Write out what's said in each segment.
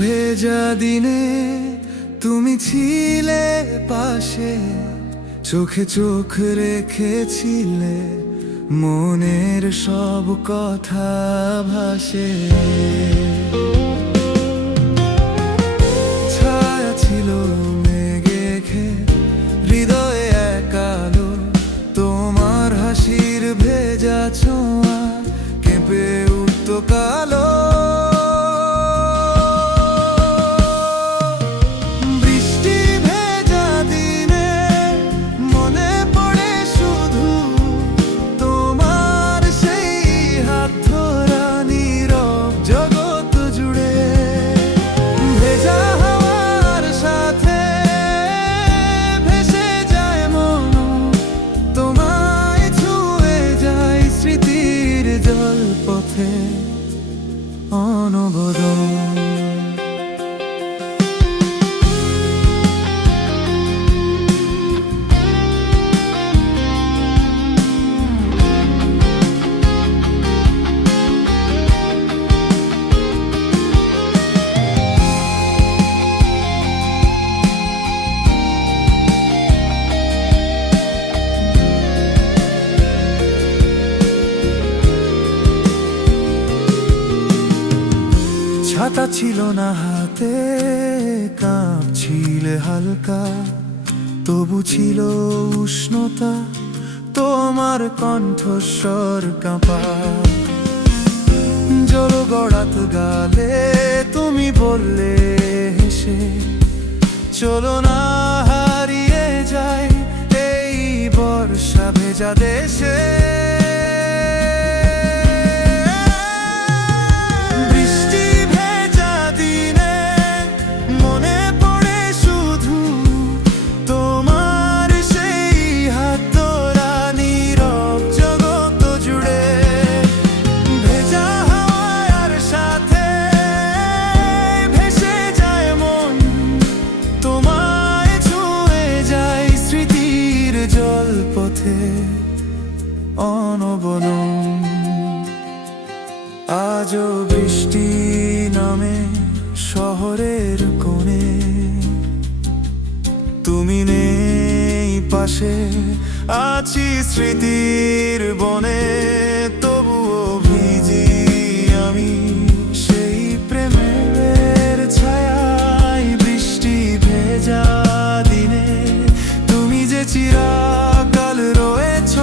ভেজা দিনে তুমি ছিলে পাশে, চোখে চোখ রেখেছিলে, মনের সব কথা ভাসে। ছায়া ছিল মেঘে, হৃদয়ে এক আলো, তোমার হাসির ভেজা ছোঁয়া কেঁপে উঠত কালো। পথে অনবরত ছাতা ছিল না হাতে, কাঁপছিলে হালকা, তবু ছিল উষ্ণতা তোমার কণ্ঠস্বর কাঁপা। জল গড়াত গালে তুমি বললে হেসে, চলো না হারিয়ে যাই এই বর্ষা ভেজা দেশে। পথে অনবরত আজও বৃষ্টি নামে শহরের কোণে, তুমি নেই পাশে, আছি স্মৃতির বনে, তবুও ভিজি আমি সেই প্রেমের ছায়ায়। বৃষ্টি ভেজা দিনে তুমি যে চিরকাল রয়েছ,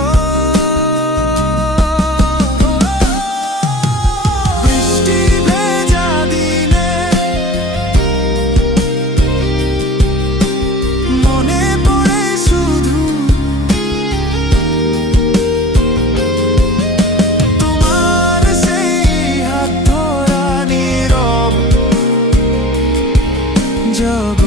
বৃষ্টি ভেজা দিনে মনে পড়ে শুধু তোমার সেই হাত ধরা নীরব জগৎ।